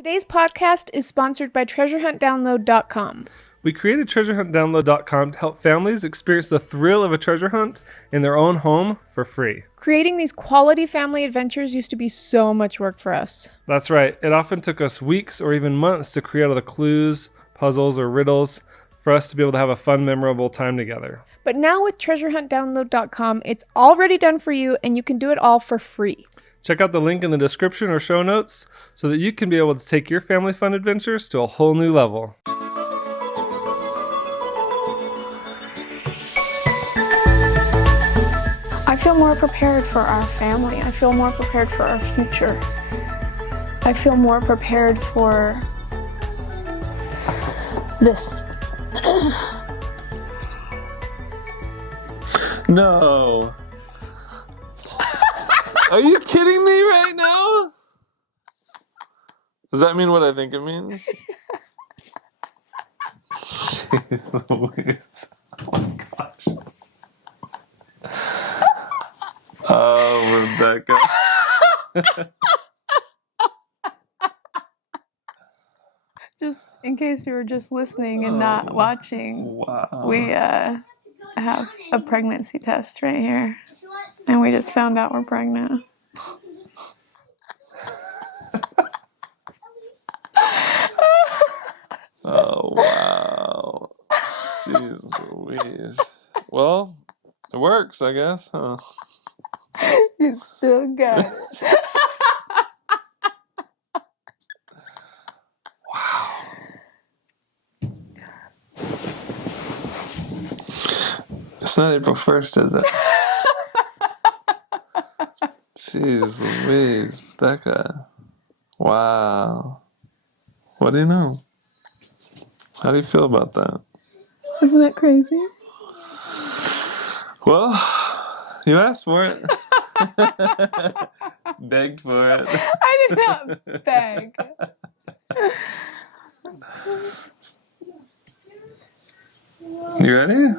Today's podcast is sponsored by TreasureHuntDownload.com. We created TreasureHuntDownload.com to help families experience the thrill of a treasure hunt in their own home for free. Creating these quality family adventures used to be so much work for us. That's right. It often took us weeks or even months to create all the clues, puzzles, or riddles for us to be able to have a fun, memorable time together. But now with TreasureHuntDownload.com, it's already done for you and you can do it all for free. Check out the link in the description or show notes so that you can be able to take your family fun adventures to a whole new level. I feel more prepared for our family. I feel more prepared for our future. I feel more prepared for this. No. Are you kidding me right now? Does that mean what I think it means? Jeez Louise. Oh my gosh. Oh, Rebecca. Just in case you were just listening and not watching, Wow. we have a pregnancy test right here. And we just found out we're pregnant. Oh, wow. Jeez Louise. Well, it works, I guess, huh? You still got it. Wow. It's not April 1st, is it? Jeez Louise, Becca. Wow. What do you know? How do you feel about that? Isn't that crazy? Well, you asked for it. Begged for it. I did not beg. You ready?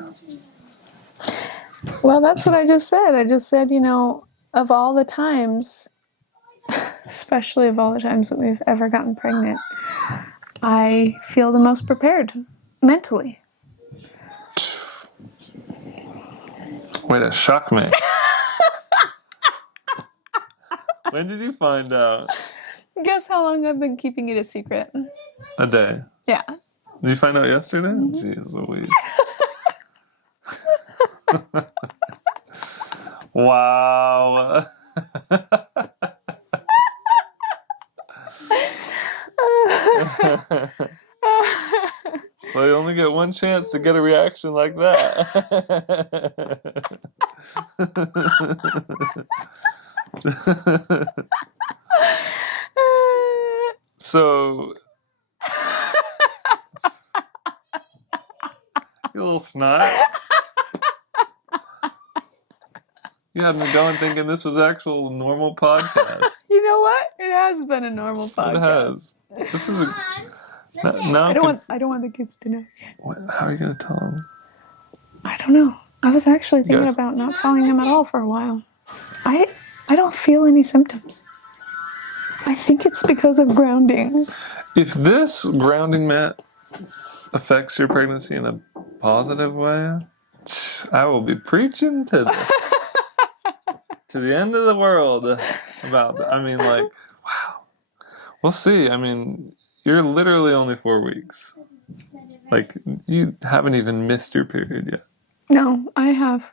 Well, that's what I just said. I just said, of all the times, especially of all the times that we've ever gotten pregnant, I feel the most prepared mentally. Way to shock me. When did you find out? Guess how long I've been keeping it a secret? A day. Yeah. Did you find out yesterday? Mm-hmm. Jeez Louise. Wow. Well, you only get one chance to get a reaction like that. So, you little snot. You had me going thinking this was actual normal podcast. You know what? It has been a normal podcast. It has. This is a... Now I don't want the kids to know yet. How are you going to tell them? I don't know. I was actually thinking about not telling them at all for a while. I don't feel any symptoms. I think it's because of grounding. If this grounding mat affects your pregnancy in a positive way, I will be preaching to the end of the world about that. I mean, wow. We'll see. I mean, you're literally only 4 weeks. You haven't even missed your period yet. No, I have.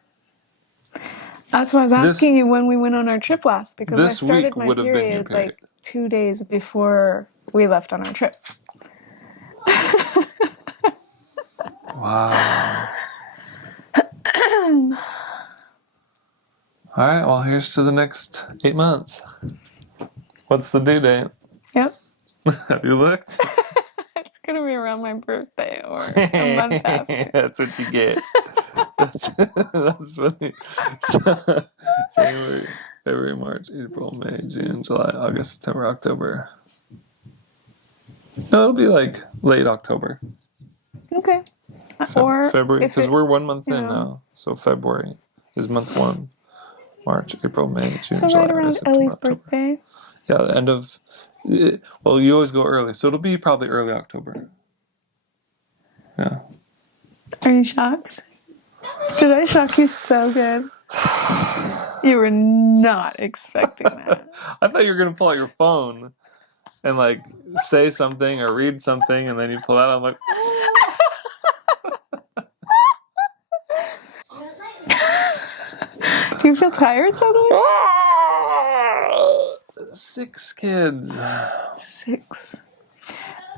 That's why I was asking you when we went on our trip last, because I started my period 2 days before we left on our trip. Wow. All right, well, here's to the next 8 months. What's the due date? Yep. Have you looked? It's going to be around my birthday or a month after. That's what you get. That's funny. So, January, February, March, April, May, June, July, August, September, October. No, it'll be late October. Okay. Or February, because we're 1 month in now. So February is month 1. March, April, May, June, so July, right around August, September, Ellie's October. birthday. Yeah, the end of Well, you always go early, so it'll be probably early October. Yeah. Are you shocked? Did I shock you so good? You were not expecting that. I thought you were gonna pull out your phone and like say something or read something, and then you pull out. I'm like, Do you feel tired suddenly? 6 kids. 6.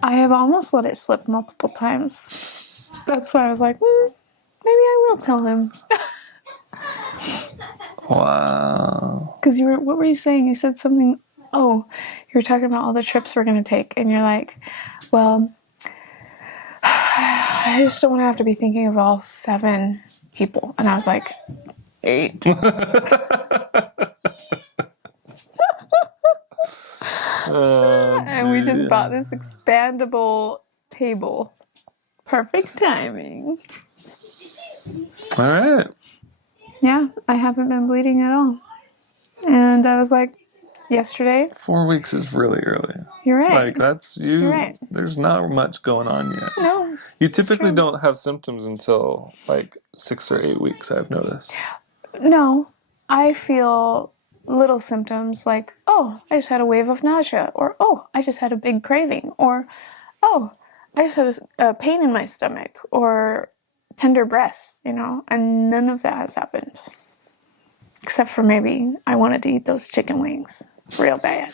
I have almost let it slip multiple times. That's why I was like, maybe I will tell him. Wow. Because what were you saying? You said something. Oh, you were talking about all the trips we're gonna take, and you're like, well, I just don't want to have to be thinking of all 7 people. And I was like, 8. And we just bought this expandable table. Perfect timing. All right. Yeah, I haven't been bleeding at all. And I was like, yesterday, 4 weeks is really early. you're right. Like that's you. You're right. There's not much going on yet. No. You typically don't have symptoms until like 6 or 8 weeks. I've noticed. No, I feel little symptoms like, oh, I just had a wave of nausea, or oh, I just had a big craving, or oh, I just had a pain in my stomach, or tender breasts, and none of that has happened. Except for maybe I wanted to eat those chicken wings real bad.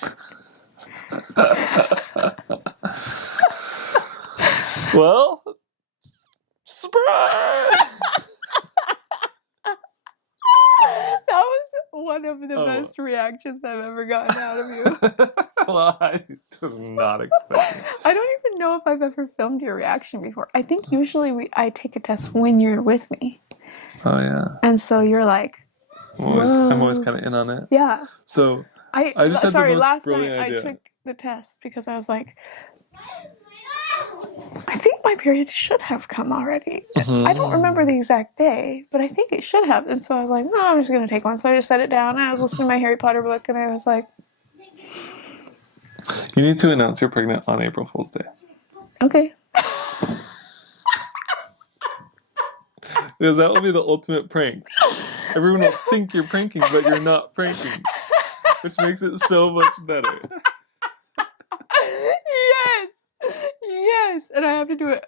Well, surprise! That was one of the best reactions I've ever gotten out of you. Well, I was not expecting. I don't even know if I've ever filmed your reaction before. I think usually I take a test when you're with me. Oh yeah. And so you're like, I'm always kind of in on it. yeah. So I just had the most last brilliant night idea. I took the test because I was like, I think my period should have come already. I don't remember the exact day, but I think it should have. And so I was like, no, I'm just going to take one. So I just set it down, and I was listening to my Harry Potter book, and I was like, You need to announce you're pregnant on April Fool's Day. okay. Because that will be the ultimate prank. Everyone will think you're pranking, but you're not pranking. Which makes it so much better. Yes. And I have to do it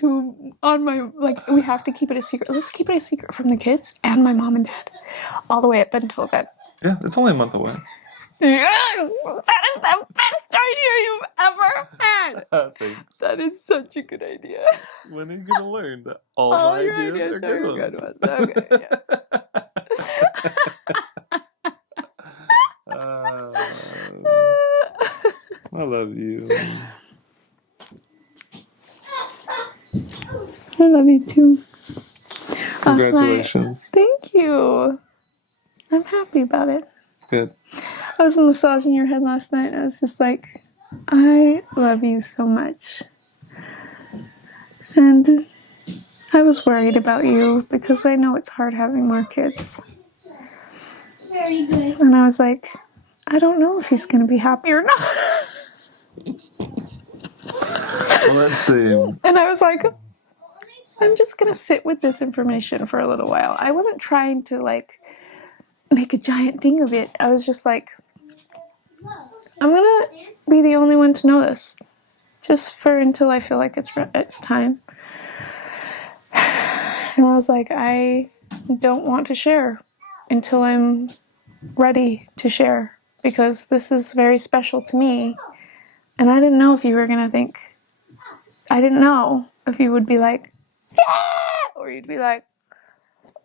we have to keep it a secret. Let's keep it a secret from the kids and my mom and dad. All the way up until then. Yeah, it's only a month away. Yes! That is the best idea you've ever had! Thanks. That is such a good idea. When are you going to learn that all my your ideas are good ones? Okay, yes. I love you. I love you too. Congratulations. Thank you. I'm happy about it. Good. I was massaging your head last night, and I was just like, I love you so much. And I was worried about you because I know it's hard having more kids. Very good. And I was like, I don't know if he's going to be happy or not. Let's see. And I was like, I'm just going to sit with this information for a little while. I wasn't trying to make a giant thing of it. I was just like, I'm going to be the only one to know this. Just for until I feel like it's time. And I was like, I don't want to share until I'm ready to share. Because this is very special to me. And I didn't know if you were going to think. I didn't know if you would be like, yeah! Or you'd be like,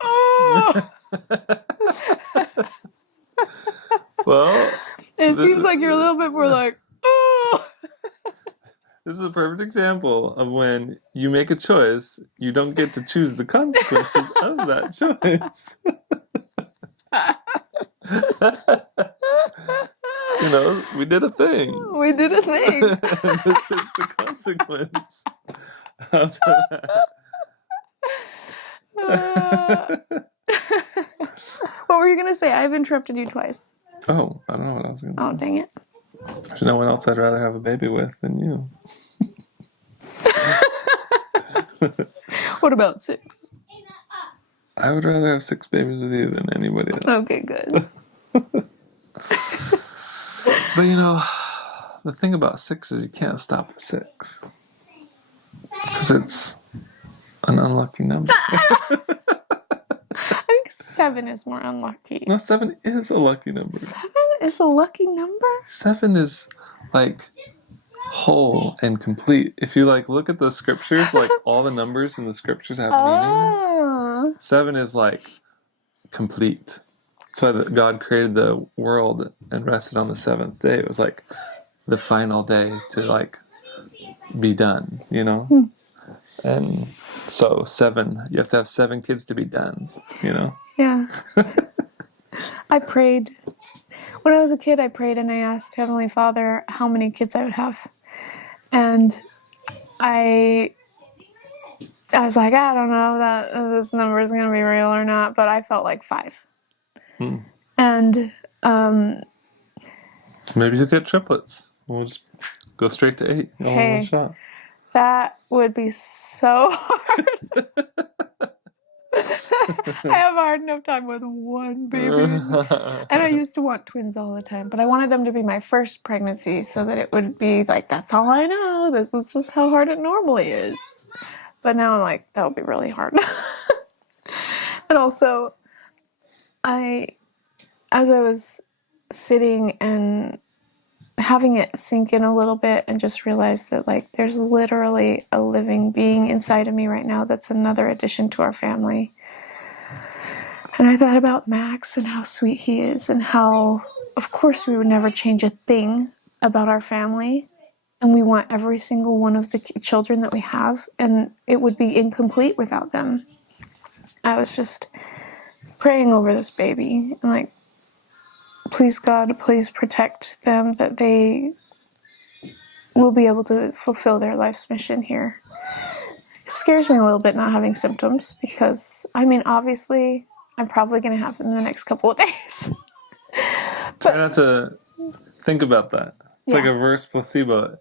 oh! Well, It seems like you're a little bit more like, oh! This is a perfect example of when you make a choice, you don't get to choose the consequences of that choice. We did a thing. We did a thing. This is the consequence of that. What were you going to say? I've interrupted you twice. Oh, I don't know what I was going to say. Oh, dang it. There's no one else I'd rather have a baby with than you. What about 6? I would rather have 6 babies with you than anybody else. Okay, good. But you know, the thing about 6 is you can't stop at 6. Because it's an unlucky number. I think 7 is more unlucky. No, 7 is a lucky number. 7 is a lucky number? 7 is like whole and complete. If you like look at the scriptures, like all the numbers in the scriptures have meaning. Oh. 7 is like complete. That's why God created the world and rested on the 7th day. It was like the final day to like be done, you know? And so 7, you have to have 7 kids to be done, you know? Yeah. I prayed. When I was a kid, I prayed and I asked Heavenly Father how many kids I would have. And I was like, I don't know that this number is going to be real or not, but I felt like 5. And Maybe you'll get triplets. We'll just go straight to 8. All in Hey. one shot. that would be so hard. I have a hard enough time with one baby. And I used to want twins all the time, but I wanted them to be my first pregnancy so that it would be like, that's all I know. This is just how hard it normally is. But now I'm like, that would be really hard. And also, as I was sitting and having it sink in a little bit and just realize that like there's literally a living being inside of me right now that's another addition to our family. And I thought about Max and how sweet he is and how, of course, we would never change a thing about our family. And we want every single one of the children that we have, and it would be incomplete without them. I was just praying over this baby and like, please God, please protect them, that they will be able to fulfill their life's mission here. It scares me a little bit not having symptoms because, I mean, obviously, I'm probably going to have them in the next couple of days. Try not to think about that. It's like Yeah. a reverse placebo.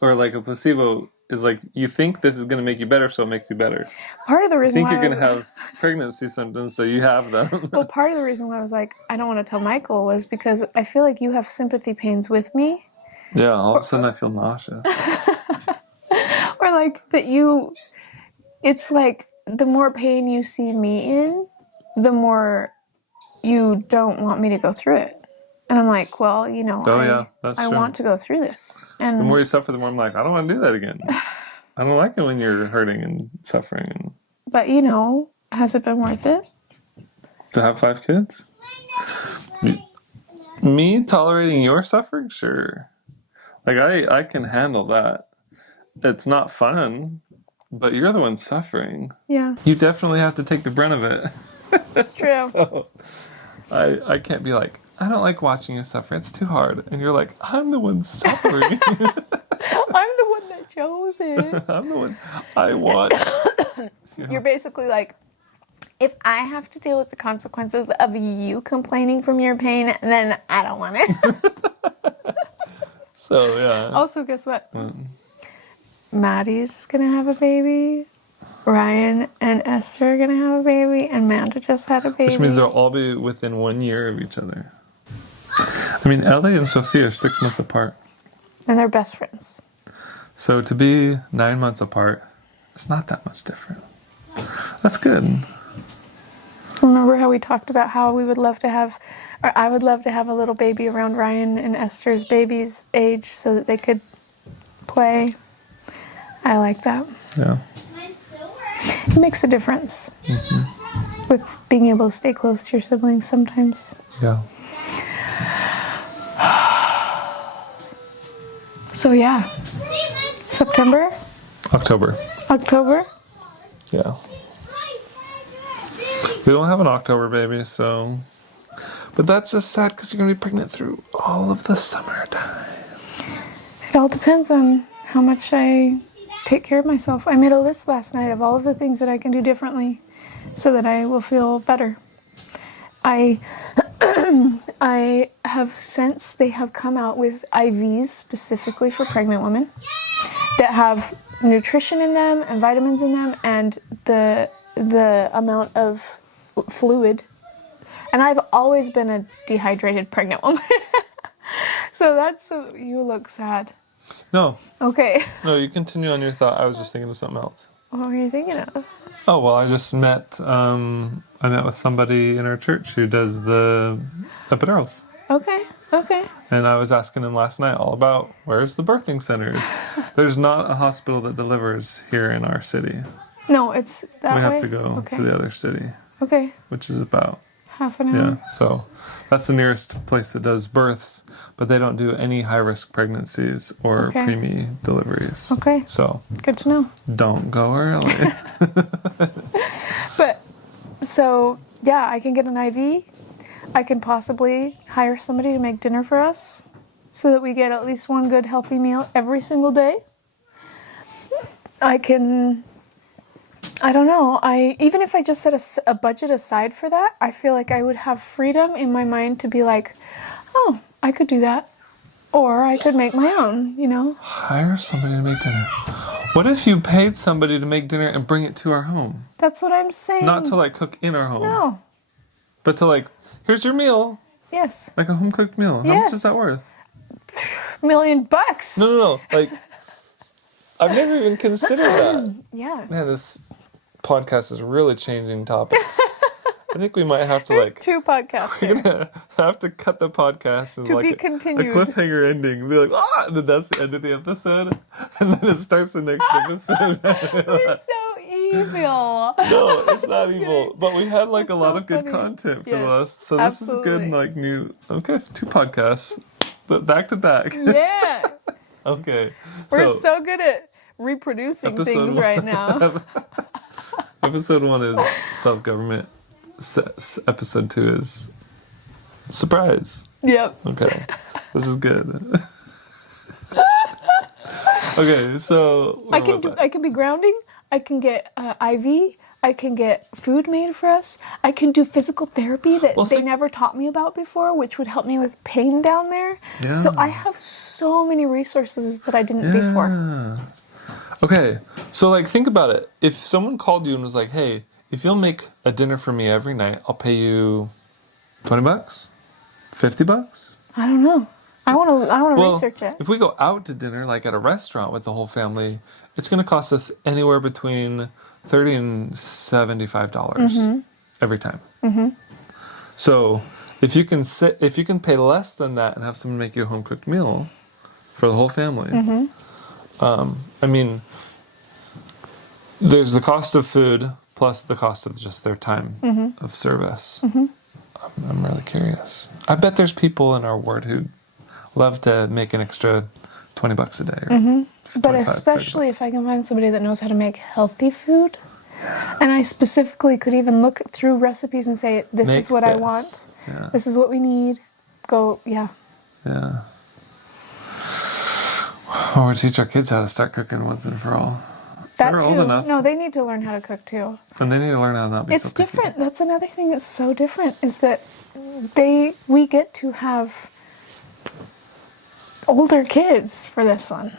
Or like a placebo is like, you think this is going to make you better, so it makes you better. Part of the You reason think why you're I going was, to have pregnancy symptoms, so you have them. well, part of the reason why I was like, I don't want to tell Michael was because I feel like you have sympathy pains with me. Yeah, all of a sudden I feel nauseous. Or like that it's like the more pain you see me in, the more you don't want me to go through it. And I'm like, well, you know, Oh, yeah, that's I true. want to go through this. And The more you suffer, the more I'm like, I don't want to do that again. I don't like it when you're hurting and suffering. And but you know, has it been worth it? to have 5 kids? Me tolerating your suffering? Sure. Like, I can handle that. It's not fun, but you're the one suffering. Yeah, You definitely have to take the brunt of it. it's true. So I can't be like, I don't like watching you suffer. It's too hard. And you're like, I'm the one suffering. I'm the one that chose it. I'm the one I want. You're basically like, if I have to deal with the consequences of you complaining from your pain, then I don't want it. So, yeah. Also, guess what? Maddie's gonna have a baby. Ryan and Esther are gonna have a baby, and Amanda just had a baby. Which means they'll all be within 1 year of each other. I mean, Ellie and Sophia are 6 months apart. And they're best friends. So to be 9 months apart, it's not that much different. That's good. Remember how we talked about how we would love to have, or I would love to have a little baby around Ryan and Esther's baby's age so that they could play. I like that. Yeah. It makes a difference with being able to stay close to your siblings sometimes. Yeah. So yeah, September, October. October. Yeah. We don't have an October baby, so... But that's just sad because you're going to be pregnant through all of the summertime. It all depends on how much I take care of myself. I made a list last night of all of the things that I can do differently so that I will feel better. I I have since they have come out with IVs specifically for pregnant women that have nutrition in them and vitamins in them and the amount of fluid. And I've always been a dehydrated pregnant woman. So you look sad. No, Okay. no, you continue on your thought. I was just thinking of something else. What were you thinking of? Oh, well, I just met, I met with somebody in our church who does the epidurals. Okay. And I was asking him last night all about where's the birthing centers. There's not a hospital that delivers here in our city. No, it's that We way? have to go Okay. to the other city, Okay. which is about, Half an hour. yeah. So that's the nearest place that does births, but they don't do any high-risk pregnancies or Okay. preemie deliveries. Okay. So Good to know. don't go early. But, so, yeah, I can get an IV. I can possibly hire somebody to make dinner for us so that we get at least one good healthy meal every single day. I don't know, even if I just set a budget aside for that, I feel like I would have freedom in my mind to be like, oh, I could do that. Or I could make my own, you know? Hire somebody to make dinner. What if you paid somebody to make dinner and bring it to our home? That's what I'm saying. Not to like cook in our home. No. But to like, here's your meal. Yes. Like a home cooked meal. How much is that worth? $1 million. No. Like, I've never even considered that. Yeah. Man, this podcast is really changing topics. I think we might have to like 2 podcasts here. have to cut the podcast and To like be a continued. cliffhanger ending. Be like, and then that's the end of the episode, and then it starts the next episode. You're so evil. No, it's not evil. But we had like That's a lot so of good funny. content for Yes, the last. So this is absolutely. good, like new. Okay, 2 podcasts, but back to back. Yeah. Okay. We're so good at reproducing Episode things 1. right now. Episode 1 is self-government. Episode 2 is surprise. Yep. Okay, this is good. Okay, so I can be grounding. I can get IV. I can get food made for us. I can do physical therapy that they never taught me about before, which would help me with pain down there. Yeah. So I have so many resources that I didn't before. Okay, so like think about it. If someone called you and was like, "Hey, if you'll make a dinner for me every night, I'll pay you $20, $50." I don't know. I want to research it. If we go out to dinner, like at a restaurant with the whole family, it's going to cost us anywhere between $30 and $75 every time. So if you can pay less than that and have someone make you a home cooked meal for the whole family, I mean, there's the cost of food plus the cost of just their time of service. I'm really curious. I bet there's people in our ward who love to make an extra $20 a day. Or But especially if I can find somebody that knows how to make healthy food. And I specifically could even look through recipes and say, this is what I want. Yeah. This is what we need. Go, yeah. Yeah. Or we teach our kids how to start cooking once and for all. That They're too. old enough. No, they need to learn how to cook too. And they need to learn how to not be It's so picky. different. That's another thing that's so different is that we get to have older kids for this one.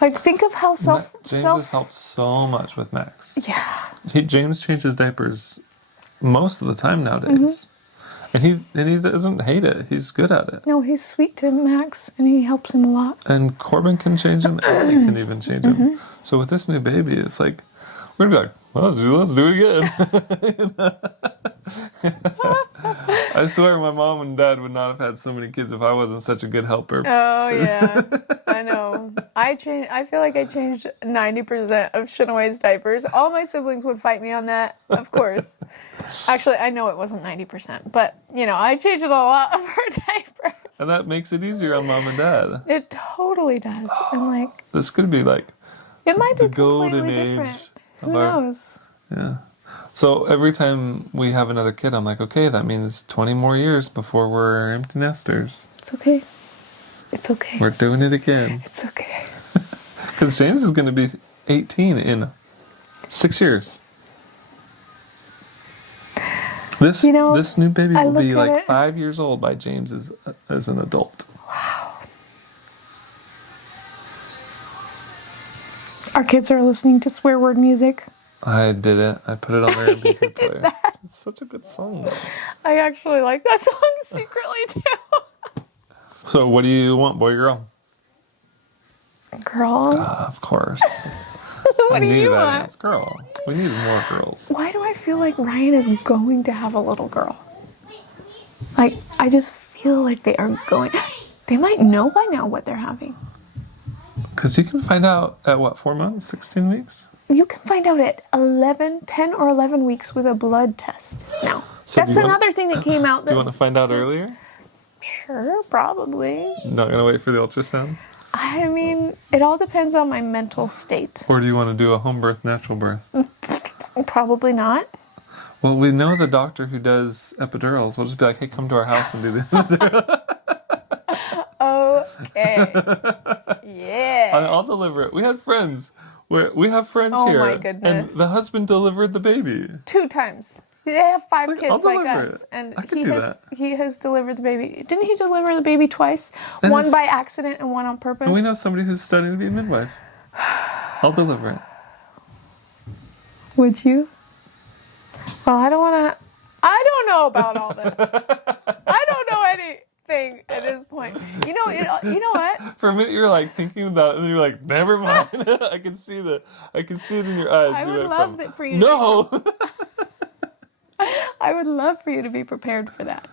Like, think of how James has helped so much with Max. Yeah. James changes diapers most of the time nowadays. And he doesn't hate it. He's good at it. No, he's sweet to Max, and he helps him a lot. And Corbin can change him, and he can even change him. So with this new baby, it's like, we're going to be like, well, let's do it again. I swear my mom and dad would not have had so many kids if I wasn't such a good helper. Oh, yeah. I know. I feel like I changed 90% of Shinaway's diapers. All my siblings would fight me on that, of course. Actually, I know it wasn't 90%, but, I changed a lot of her diapers. And that makes it easier on mom and dad. It totally does. And, This could be like it might be the golden completely age. different. of Who our- knows? Yeah. So every time we have another kid, I'm like, okay, that means 20 more years before we're empty nesters. It's okay. It's okay. We're doing it again. It's okay. Because James is going to be 18 in 6 years. This You know, this new baby I will be look at like it- 5 years old by James as an adult. Our kids are listening to swear word music. I did it. I put it on their MP3 player. It's such a good song, though. I actually like that song secretly too. So, what do you want, boy or girl? Girl, Of course. what do I knew you that want? answer. Girl. We need more girls. Why do I feel like Ryan is going to have a little girl? Like, I just feel like they are going. They might know by now what they're having. Because you can find out at what, 4 months, 16 weeks? You can find out at 10 or 11 weeks with a blood test now. So That's do you wanna- another thing that came out. Do you want to find out earlier? Sure, probably. Not going to wait for the ultrasound? I mean, it all depends on my mental state. Or do you want to do a home birth, natural birth? Probably not. Well, we know the doctor who does epidurals. We'll just be like, hey, come to our house and do the epidural. Okay. Yeah. I'll deliver it. We had friends. We have friends Oh here. my goodness. And the husband delivered the baby. 2 times. They have 5 It's like, I'll kids like deliver us, it. and I could do that. he has delivered the baby. Didn't he deliver the baby twice? And One it's- by accident and one on purpose. And we know somebody who's studying to be a midwife. I'll deliver it. Would you? Well, I don't know about all this. I don't know anything at this point. You know what? For a minute, you were like thinking about it, and then you're like, never mind. I can see it in your eyes. I You would went love from, that for you. No. I would love for you to be prepared for that,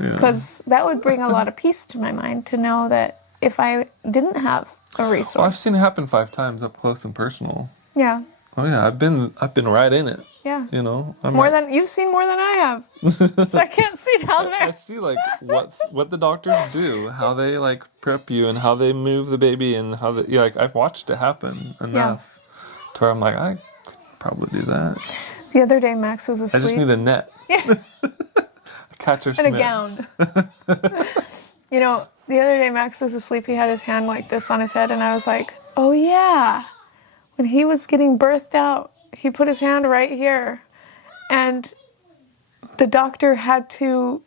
Yeah. because that would bring a lot of peace to my mind to know that if I didn't have a resource. Well, I've seen it happen 5 times up close and personal. Yeah. Oh yeah, I've been right in it. Yeah. You know, You've seen more than I have, so I can't see down I there. see like what the doctors do, how they like prep you, and how they move the baby, and how they like. I've watched it happen enough to where I'm like, I could probably do that. The other day, Max was I asleep. just need a net, Yeah. a catcher's And a mitt. gown. You know, the other day Max was asleep. He had his hand like this on his head, and I was like, oh yeah. When he was getting birthed out, he put his hand right here. And the doctor had to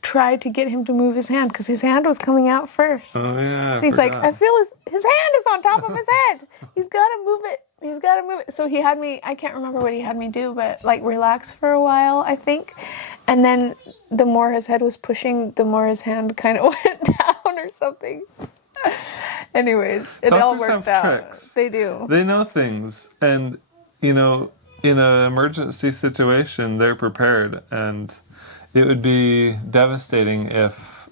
try to get him to move his hand because his hand was coming out first. Oh yeah, He's like, I feel his hand is on top of his head. He's got to move it. He's got to move it. So he had me, I can't remember what he had me do, but like relax for a while, I think. And then the more his head was pushing, the more his hand kind of went down or something. Anyways, it all Doctors worked have out. tricks. They do. They know things, and you know, in an emergency situation, they're prepared, and it would be devastating if,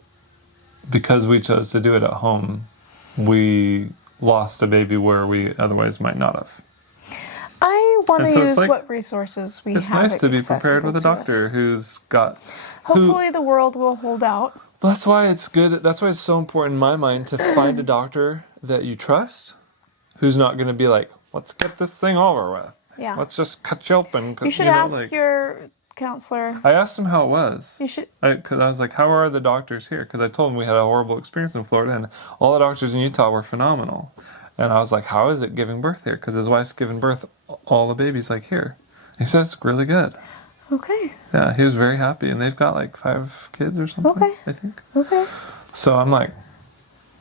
because we chose to do it at home, we lost a baby where we otherwise might not have. I want And to so it's use like- what resources we have. It's nice to be prepared accessible with a to doctor us. who's got. Hopefully, the world will hold out. That's why it's good. That's why it's so important in my mind to find a doctor that you trust, who's not going to be like, let's get this thing over with. Yeah. Let's just cut you open. You should ask your counselor. I asked him how it was. You should. Because I was like, how are the doctors here? Because I told him we had a horrible experience in Florida, and all the doctors in Utah were phenomenal. And I was like, how is it giving birth here? Because his wife's giving birth all the babies like here. He said it's really good. Okay. Yeah, he was very happy, and they've got like 5 kids or something. Okay. I think. Okay. So I'm like,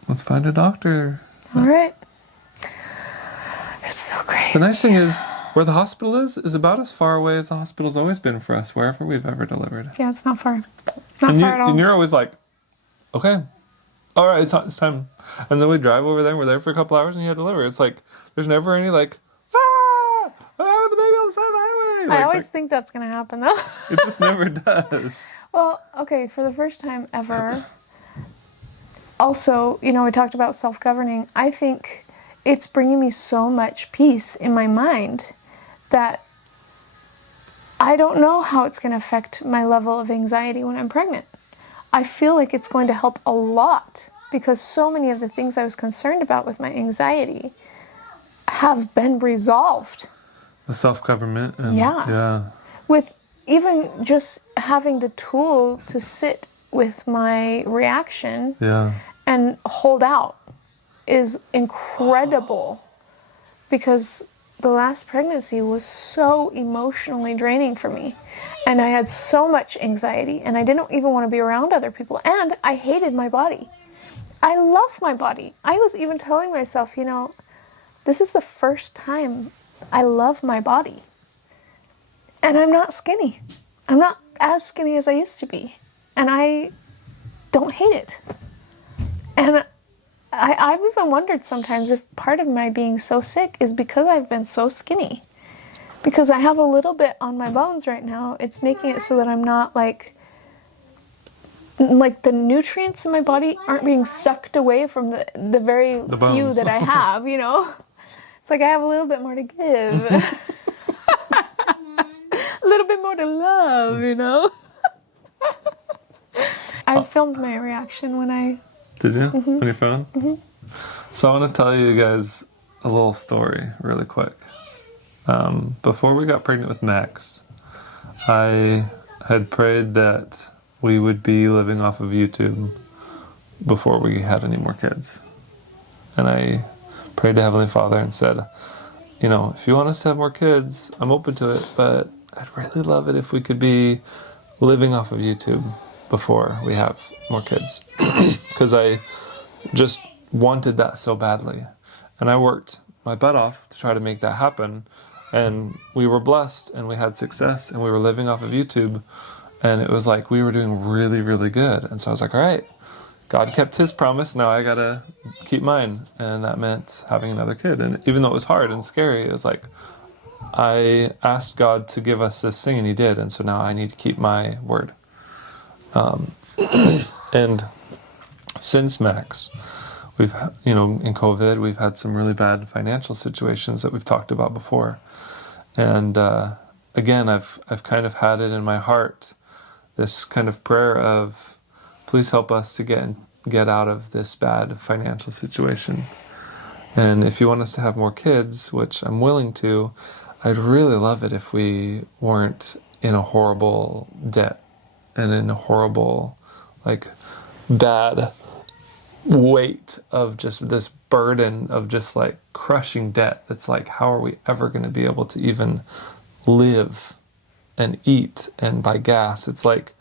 let's find a doctor. All right. It's so crazy. The nice thing is, where the hospital is about as far away as the hospital's always been for us, wherever we've ever delivered. Yeah, it's not far. Not And, far at all. and you're always like, okay, all right, it's time. And then we drive over there, and we're there for a couple hours, and you deliver. It's like, there's never any like, the baby on the side of the highway. I always think that's going to happen, though. It just never does. Well, okay, for the first time ever, also, you know, we talked about self-governing. I think it's bringing me so much peace in my mind that I don't know how it's going to affect my level of anxiety when I'm pregnant. I feel like it's going to help a lot because so many of the things I was concerned about with my anxiety have been resolved. The self-government. And, Yeah. With even just having the tool to sit with my reaction Yeah. and hold out is incredible because the last pregnancy was so emotionally draining for me. And I had so much anxiety, and I didn't even want to be around other people. And I hated my body. I love my body. I was even telling myself, this is the first time I love my body. And I'm not skinny. I'm not as skinny as I used to be. And I don't hate it. And I've even wondered sometimes if part of my being so sick is because I've been so skinny. Because I have a little bit on my bones right now. It's making it so that I'm not like the nutrients in my body aren't being sucked away from the very few bones. that I have, It's like I have a little bit more to give. A little bit more to love, I filmed my reaction when I... Did you? On your phone? So I want to tell you guys a little story really quick. Before we got pregnant with Max, I had prayed that we would be living off of YouTube before we had any more kids. And I prayed to Heavenly Father and said, if you want us to have more kids, I'm open to it, but I'd really love it if we could be living off of YouTube before we have more kids. Because I just wanted that so badly. And I worked my butt off to try to make that happen. And we were blessed and we had success and we were living off of YouTube. And it was like we were doing really, really good. And so I was like, all right, God kept his promise. Now I got to keep mine. And that meant having another kid. And even though it was hard and scary, it was like I asked God to give us this thing and he did. And so now I need to keep my word. And since Max, we've, in COVID, we've had some really bad financial situations that we've talked about before. And again, I've kind of had it in my heart, this kind of prayer of, please help us to get out of this bad financial situation. And if you want us to have more kids, which I'm willing to, I'd really love it if we weren't in a horrible debt and in a horrible, bad weight of just this burden of just crushing debt. It's how are we ever going to be able to even live and eat and buy gas? It's it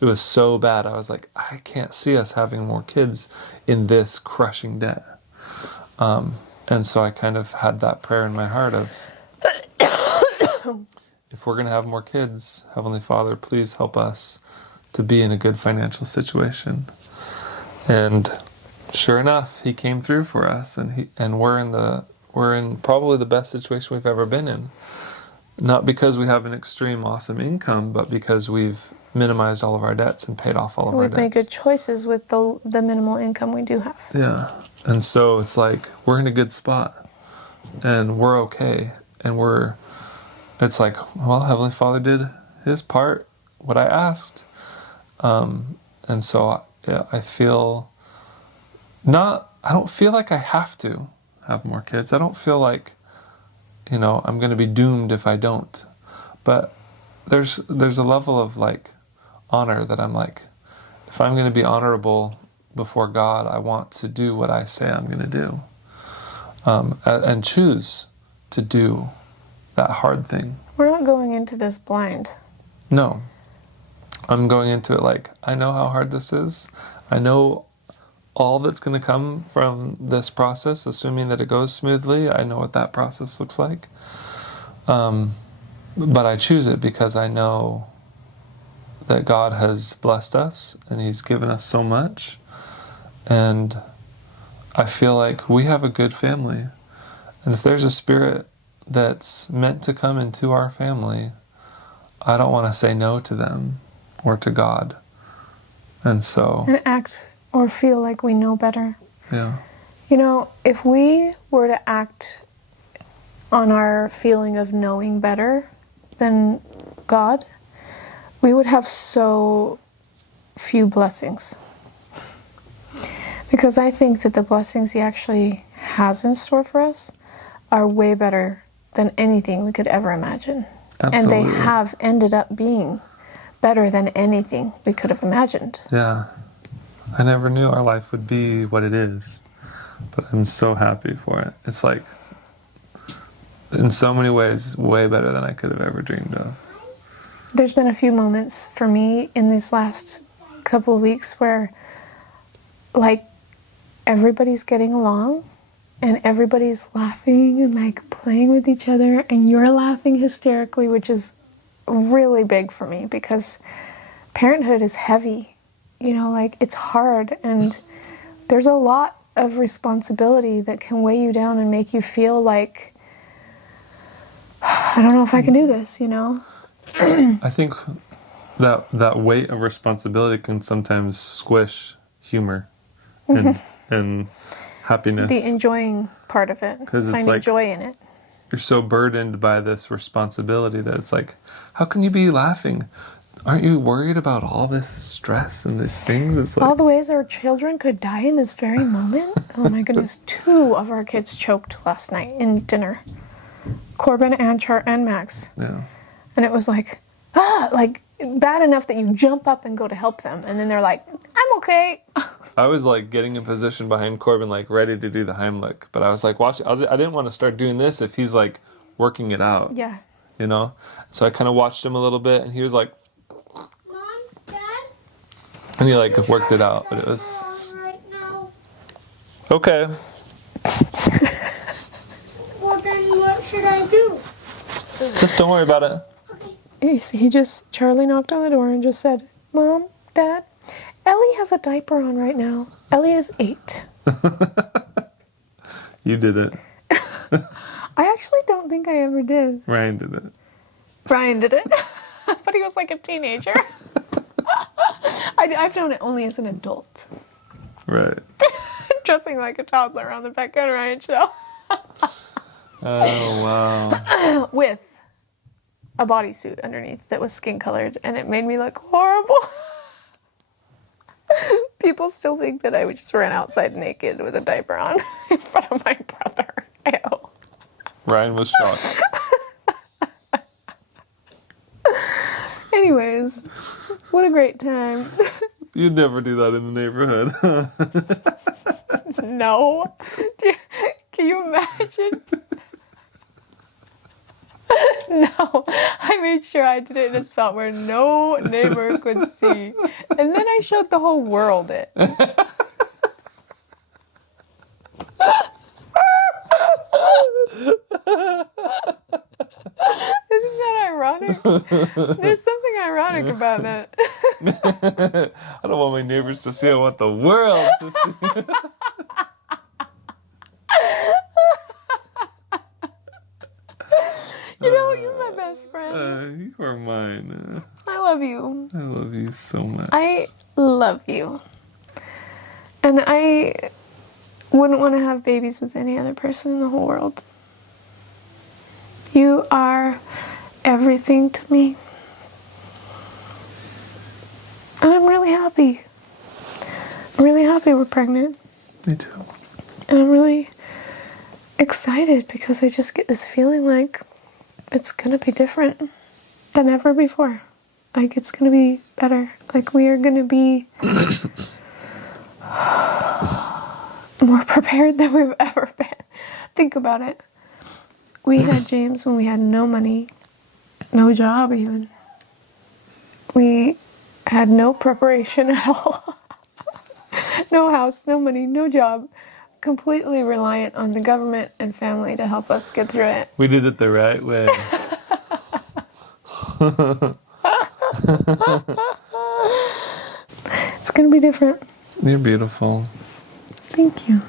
was so bad. I was like, I can't see us having more kids in this crushing debt. And so I kind of had that prayer in my heart of, if we're going to have more kids, Heavenly Father, please help us to be in a good financial situation. And sure enough, he came through for us, and we're in probably the best situation we've ever been in. Not because we have an extreme awesome income, but because we've minimized all of our debts and paid off all of our debts. We've made good choices with the minimal income we do have. Yeah. And so it's we're in a good spot and we're okay. And it's Heavenly Father did his part, what I asked. And so I feel I don't feel like I have to have more kids. I don't feel like, I'm going to be doomed if I don't. But there's a level of honor that I'm if I'm going to be honorable before God, I want to do what I say I'm going to do. And choose to do that hard thing. We're not going into this blind. No. I'm going into it I know how hard this is. I know all that's going to come from this process, assuming that it goes smoothly. I know what that process looks like. But I choose it because I know that God has blessed us and he's given us so much. And I feel like we have a good family. And if there's a spirit that's meant to come into our family, I don't want to say no to them or to God. And so... And act or feel like we know better. Yeah. If we were to act on our feeling of knowing better than God, we would have so few blessings. Because I think that the blessings he actually has in store for us are way better than anything we could ever imagine. Absolutely. And they have ended up being better than anything we could have imagined. Yeah. I never knew our life would be what it is, but I'm so happy for it. It's in so many ways, way better than I could have ever dreamed of. There's been a few moments for me in these last couple of weeks where, like, everybody's getting along and everybody's laughing and, like, playing with each other, and you're laughing hysterically, which is really big for me because parenthood is heavy. You know, like, it's hard, and there's a lot of responsibility that can weigh you down and make you feel like, I don't know if I can do this, you know? I think that weight of responsibility can sometimes squish humor and happiness. The enjoying part of it, 'Cause it's finding like- joy in it. You're so burdened by this responsibility that it's like, how can you be laughing? Aren't you worried about all this stress and these things? It's like, All the ways our children could die in this very moment. Oh my goodness, 2 of our kids choked last night in dinner. Corbin and Char and Max. yeah. And it was like, like bad enough that you jump up and go to help them. And then they're like, I'm okay. I was like getting in position behind Corbin, like ready to do the Heimlich. But I was like, I didn't want to start doing this if he's like working it out, Yeah. you know? So I kind of watched him a little bit and he was like, Mom, Dad, and he like worked it out. But it was, right now. okay. Well, then what should I do? Just don't worry about it. Charlie knocked on the door and just said, Mom, Dad, Ellie has a diaper on right now. Ellie is 8. You did it. I actually don't think I ever did. Ryan did it. Brian did it. But he was like a teenager. I've known it only as an adult. Right. Dressing like a toddler on the Becca and Ryan show. Oh, wow. With a bodysuit underneath that was skin colored, and it made me look horrible. People still think that I would just ran outside naked with a diaper on in front of my brother. Ew. Ryan was shocked. Anyways, what a great time. You'd never do that in the neighborhood. No. Can you imagine? No. I made sure I did it in a spot where no neighbor could see. And then I showed the whole world it. Isn't that ironic? There's something ironic about that. I don't want my neighbors to see. I want the world to see. You know, you're my best friend. You are mine. I love you. I love you so much. I love you. And I wouldn't want to have babies with any other person in the whole world. You are everything to me. And I'm really happy. I'm really happy we're pregnant. Me too. And I'm really excited because I just get this feeling like it's going to be different than ever before. Like, it's going to be better. Like, we are going to be more prepared than we've ever been. Think about it. We had James when we had no money, no job even. We had no preparation at all. No house, no money, no job. Completely reliant on the government and family to help us get through it. We did it the right way. It's going to be different. You're beautiful. Thank you.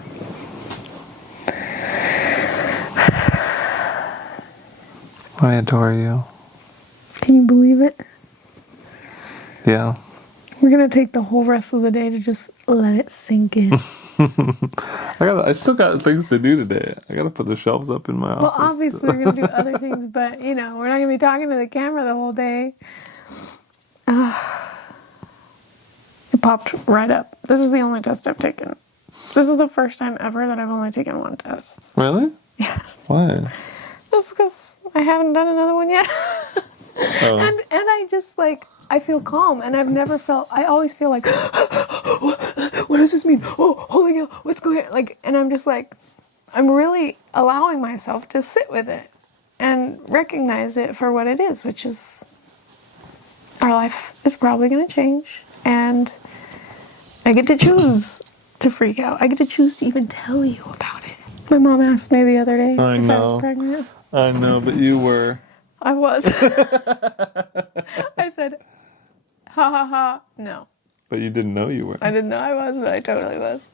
I adore you. Can you believe it? Yeah. We're going to take the whole rest of the day to just let it sink in. I still got things to do today. I gotta put the shelves up in my office. Well, obviously we're going to do other things, but, you know, we're not going to be talking to the camera the whole day. It popped right up. This is the only test I've taken. This is the first time ever that I've only taken one test. Really? Yeah. Why? Just because I haven't done another one yet. Oh. And I just, like, I feel calm, and I've never felt, I always feel like, what does this mean? Oh, holy cow, what's going on? Like, and I'm just like, I'm really allowing myself to sit with it. and recognize it for what it is, which is our life is probably going to change, and I get to choose to freak out. I get to choose to even tell you about it. My mom asked me the other day I if I was know. pregnant. I know, but you were. I was. I said, ha ha ha, no. But you didn't know you were. I didn't know I was, but I totally was.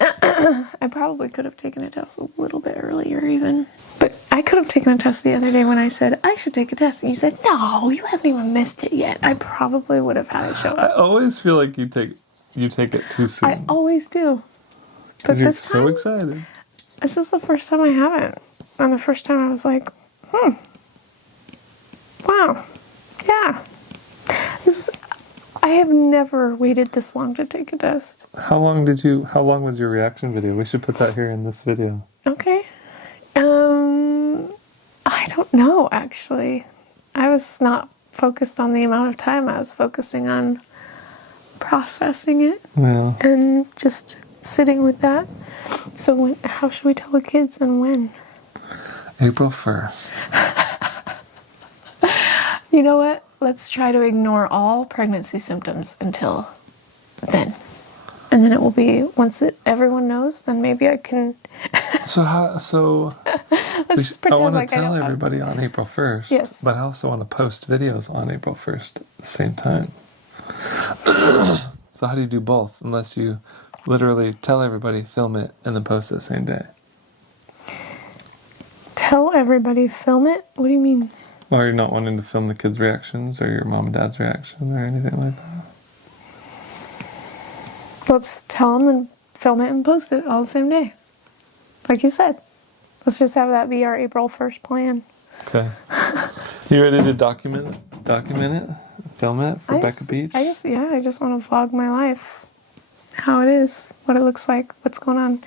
I probably could have taken a test a little bit earlier even. But I could have taken a test the other day when I said, I should take a test. And you said, no, you haven't even missed it yet. I probably would have had it show I up. always feel like you take it too soon. I always do. But Because you're this so time, excited. this is the first time I haven't. And the first time I was like, wow, yeah. I have never waited this long to take a test. How long was your reaction video? We should put that here in this video. Okay. I don't know, actually. I was not focused on the amount of time. I was focusing on processing it Yeah. and just sitting with that. So how should we tell the kids and when? April 1st. You know what? Let's try to ignore all pregnancy symptoms until then. And then it will be, once everyone knows, then maybe I can... I pretend want to like I tell don't have- everybody on April 1st. Yes. But I also want to post videos on April 1st at the same time. So how do you do both? Unless you literally tell everybody, film it, and then post it the same day. Tell everybody, film it? What do you mean? Or you're not wanting to film the kids' reactions or your mom and dad's reaction or anything like that. Let's tell them and film it and post it all the same day. Like you said. Let's just have that be our April 1st plan. Okay. You ready to document it? Film it for Becca Beach? I just want to vlog my life. How it is, what it looks like, what's going on.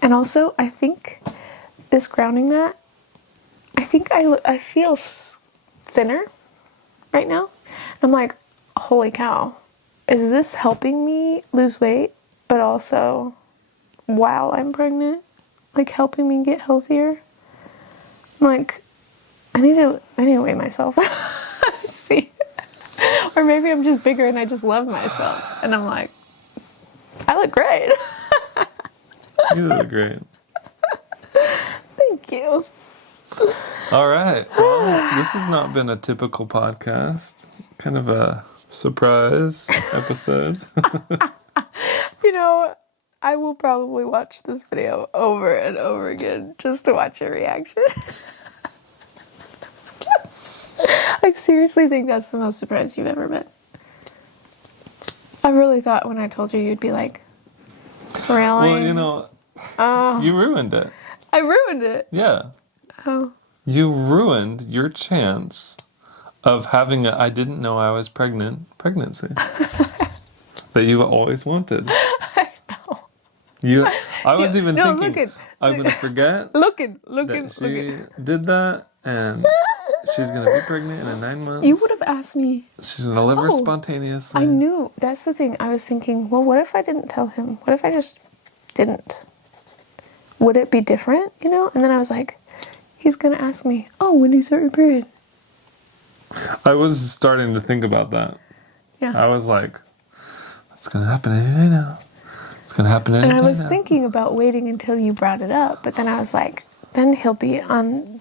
And also, I think this grounding mat, I feel thinner right now. I'm like, holy cow. Is this helping me lose weight, but also while I'm pregnant? Like helping me get healthier? I'm like, I need to weigh myself. See? Or maybe I'm just bigger and I just love myself. And I'm like, I look great. You look great. Thank you. All right. Well, this has not been a typical podcast. Kind of a surprise episode. You know, I will probably watch this video over and over again just to watch your reaction. I seriously think that's the most surprised you've ever been. I really thought when I told you you'd be like, really? Well, you know, you ruined it. I ruined it. Yeah. Oh. You ruined your chance of having I didn't know I was pregnancy. That you always wanted. I know. I was even no, thinking, I'm going to forget Looking. that she did that, and she's going to be pregnant in 9 months. You would have asked me. She's going to deliver spontaneously. I knew. That's the thing. I was thinking, well, what if I didn't tell him? What if I just didn't? Would it be different, you know? And then I was like, he's going to ask me, oh, when do you start your period? I was starting to think about that. Yeah. I was like, it's going to happen any day now. It's going to happen any day now. And I was thinking about waiting until you brought it up, but then I was like, then he'll be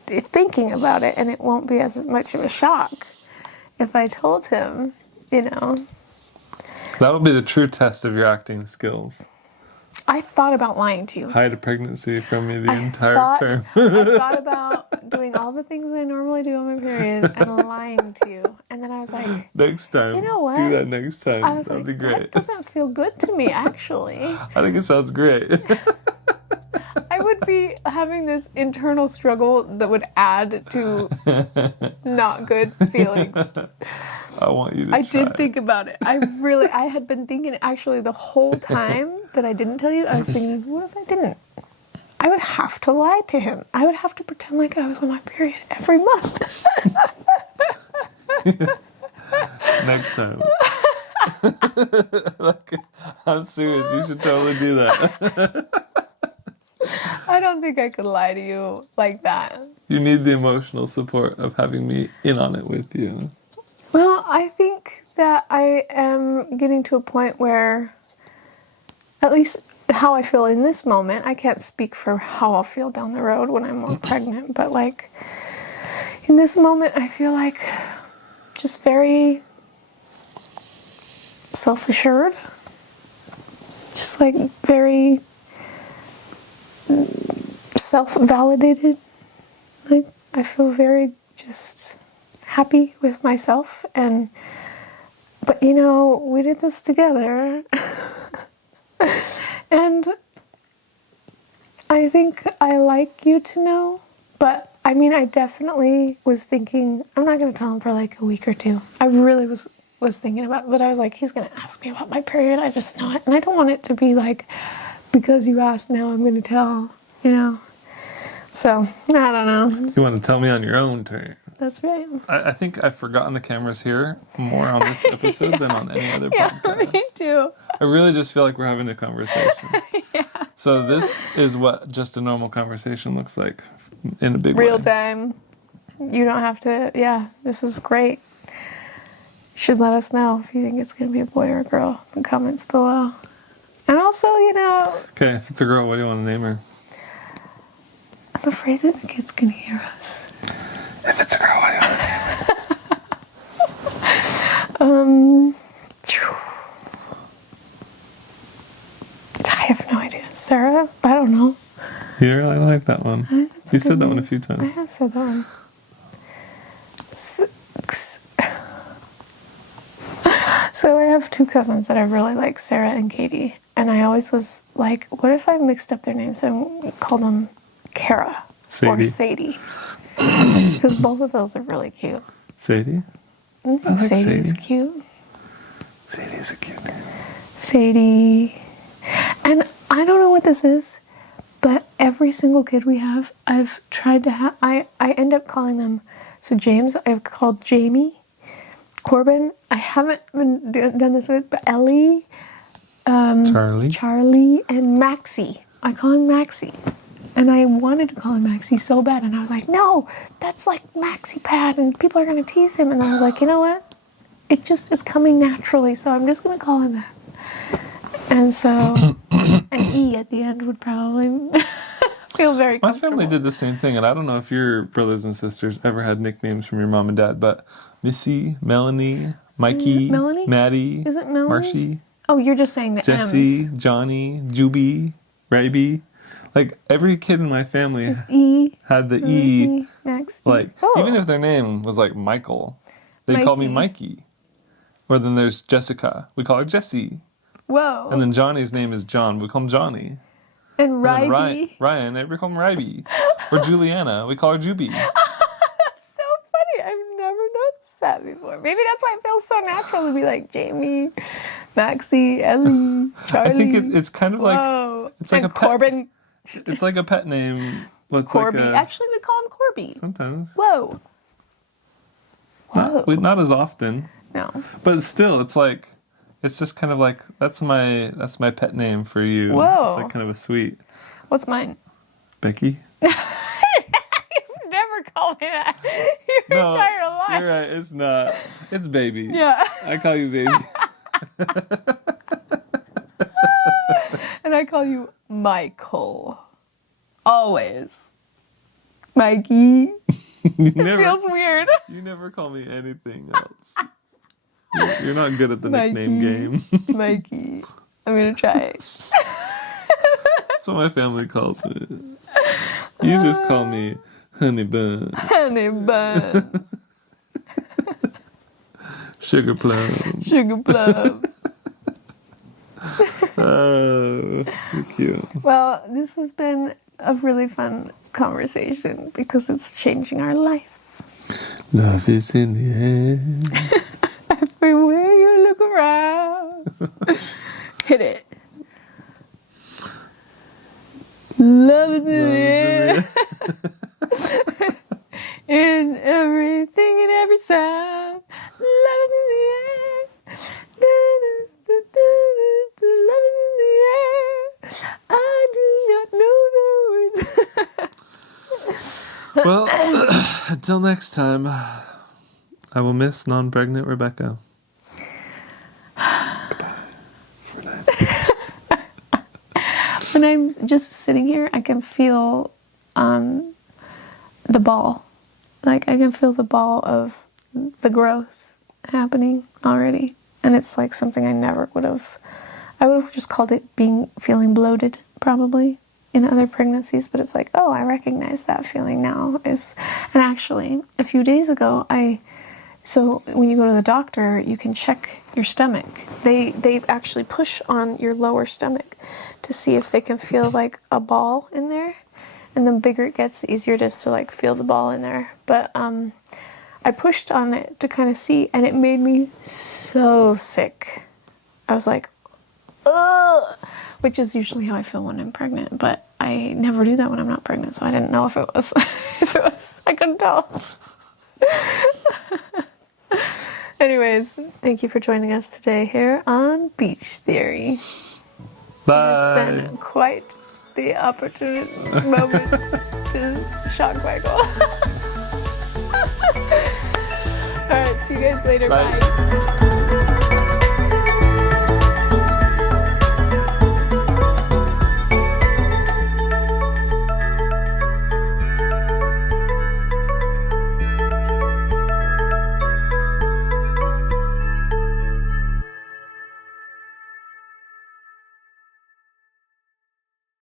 thinking about it, and it won't be as much of a shock if I told him, you know. That'll be the true test of your acting skills. I thought about lying to you. Hide a pregnancy from me the entire term. I thought about doing all the things I normally do on my period and lying to you. And then I was like, Next time. You know what? Do that next time. I was That'd like, be great. that doesn't feel good to me, actually. I think it sounds great. I would be having this internal struggle that would add to not good feelings. I want you to I try. did think about it. I had been thinking actually the whole time that I didn't tell you, I was thinking, what if I didn't? I would have to lie to him. I would have to pretend like I was on my period every month. Next time. Like, I'm serious. You should totally do that. I don't think I could lie to you like that. You need the emotional support of having me in on it with you. Well, I think that I am getting to a point where, at least how I feel in this moment, I can't speak for how I'll feel down the road when I'm more pregnant, but like in this moment, I feel like just very self-assured, just like very self-validated. Like I feel very just happy with myself, but you know, we did this together. And I think I like you to know, but I mean, I definitely was thinking, I'm not going to tell him for like a week or two. I really was thinking about it, but I was like, he's going to ask me about my period. I just know it. And I don't want it to be like, because you asked, now I'm going to tell, you know? So, I don't know. You want to tell me on your own turn. That's right. I think I've forgotten the cameras here more on this episode than on any other podcast. Me too. I really just feel like we're having a conversation. So this is what just a normal conversation looks like in a big way. Real time. You don't have to, this is great. You should let us know if you think it's going to be a boy or a girl in the comments below. And also, you know... Okay, if it's a girl, what do you want to name her? I'm afraid that the kids can hear us. If it's a girl, what do you want to name her? I have no idea. Sarah? I don't know. You really like that one. You said that one a few I times. have said that one. So I have two cousins that I really like, Sarah and Katie. And I always was like, what if I mixed up their names and called them Kara or Sadie? Because both of those are really cute. Sadie? I think like Sadie's Sadie. cute. Sadie's a cute name. Sadie. And I don't know what this is, but every single kid we have, I've tried to have, I end up calling them, so James, I've called Jamie. Corbin, I haven't been done this with, but Ellie, Charlie, and Maxie. I call him Maxie. And I wanted to call him Maxie so bad, and I was like, no, that's like Maxie Pad, and people are going to tease him. And I was like, you know what? It just is coming naturally, so I'm just going to call him that. And so, an E at the end would probably feel very My comfortable. family did the same thing, and I don't know if your brothers and sisters ever had nicknames from your mom and dad, but Missy, Melanie, Mikey, Melanie? Maddie, Is it Melanie? Marshy, Oh, you're just saying the Jesse, M's. Johnny, Juby, Raby. Like, every kid in my family It's E, had the E. Max. Like, Oh. even if their name was like Michael, they called me Mikey. Or then there's Jessica. We call her Jessie. Whoa. And then Johnny's name is John. We call him Johnny. And And then Ryby. Ryan, we call him Ryby. Or Juliana, we call her Juby. So funny. I've never noticed that before. Maybe that's why it feels so natural to be like Jamie, Maxie, Ellie, Charlie. I think it's kind of like Whoa. it's like and a pet, Corbin. it's like a pet name. Corby. Like Actually, we call him Corby. sometimes. Whoa. Not as often. No. But still, it's like it's just kind of like that's my pet name for you. Whoa. It's like kind of a sweet What's mine? Becky. Never call me that. Your No, entire life. you're right. It's not. It's baby. Yeah. I call you baby. And I call you Michael. Always. Mikey. You never, Feels weird. you never call me anything else. You're not good at the Mikey. nickname game. Mikey. I'm gonna try it. That's what my family calls me. You just call me Honey Bun, Honey buns. Sugar Plum. Sugar plum. Oh, you're cute. Well, this has been a really fun conversation because it's changing our life. Love is in the air. Everywhere you look around. Hit it. Love is in the air. In everything and every sound. Love is in the air. Love is in the air. I do not know the Well, until next time, I will miss non-pregnant Rebecca. Goodbye for now. When I'm just sitting here, I can feel the ball. Like, I can feel the ball of the growth happening already. And it's like something I never would have... I would have just called it feeling bloated, probably, in other pregnancies. But it's like, oh, I recognize that feeling now. And actually, a few days ago, so when you go to the doctor, you can check your stomach. They actually push on your lower stomach to see if they can feel like a ball in there. And the bigger it gets, the easier it is to like feel the ball in there. But I pushed on it to kind of see, and it made me so sick. I was like, ugh, which is usually how I feel when I'm pregnant. But I never do that when I'm not pregnant, so I didn't know if it was. I couldn't tell. Anyways, thank you for joining us today here on Beach Theory. Bye. It has been quite the opportune moment to shock Michael. All right, see you guys later. Bye. Bye.